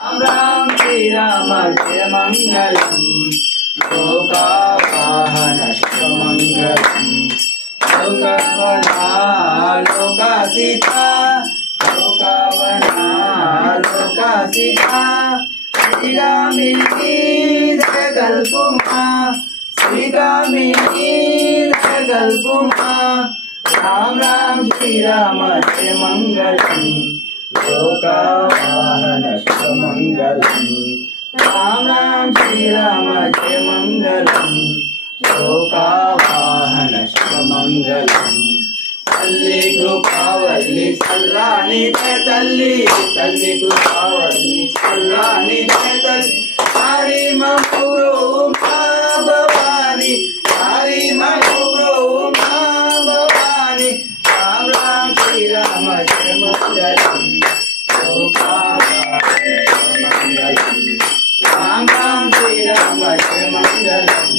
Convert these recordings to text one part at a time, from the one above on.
राम राम श्री राम जय मंगलम लोकावाहन मंगलम लोकवना लोका सीता लोकवना लोका सीता श्रीरामिनी जगल्कुमा श्रीरामिनी जगल्कुमा राम राम श्री राम जय मंगलम लोकावाहन मंगलम राम राम श्री राम जय मंगलम लोकावाहन मंगलम तल्ली कृपावल्ली सल्लानि तल्ली तल्ली कृपावल्ली सल्लानि तल्ली हरि ममुरो मां भवानी हरि ममुरो मां भवानी राम राम श्री राम जय मंगलम राम राम श्री राम जय मंगलम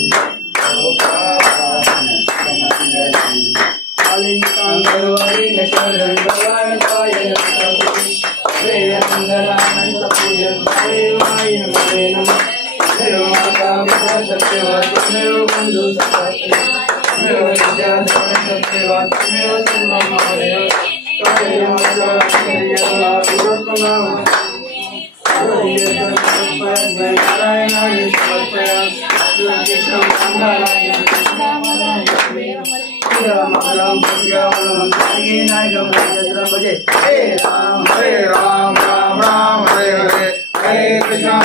हरे राम राम राम हरे हरे हरे कृष्णा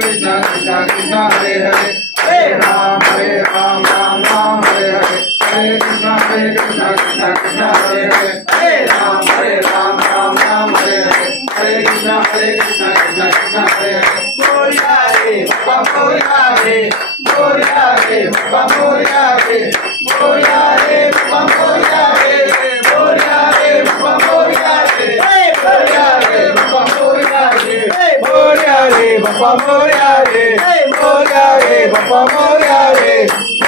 कृष्णा कृष्णा हरे हरे हरे राम राम राम हरे हरे हरे कृष्णा कृष्णा कृष्णा हरे हरे हरे राम राम हरे हरे हरे कृष्णा कृष्णा हरे हरे बोलिया रे बाबा बोलिया रे बाबा बोलिया रे बोलिया रे बाबा बोलिया रे बोलिया रे बाबा बोलिया रे बोलिया रे बाबा बोलिया रे बोलिया रे बाबा बोलिया रे बोलिया रे बाबा बोलिया रे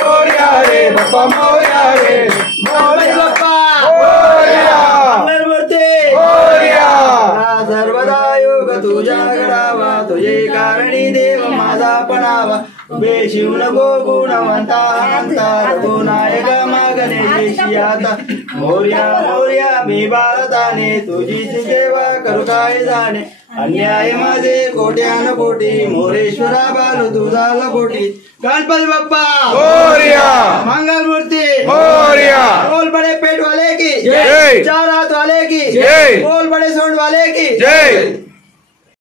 बोलिया रे बाबा बोलिया रे बोलिया बाबा बोलिया मंगलमूर्ति बोलिया सर्वदा योग तुझ्या घडावा तुझे कारणी देव माझा पणावा बेशिव नको गुणवंता हंता रघुनायक मागणे आता मोर्या मोर्या मी भारताने तुझीच सेवा करू काय जाणे अन्याय माझे कोट्यान कोटी मोरेश्वरा बालू तुझा लकोटी गणपति बप्पा मोरया मंगलमूर्ति मोरया बोल बड़े पेट वाले की जय चार हाथ वाले की जय बोल बड़े सोंड वाले की जय।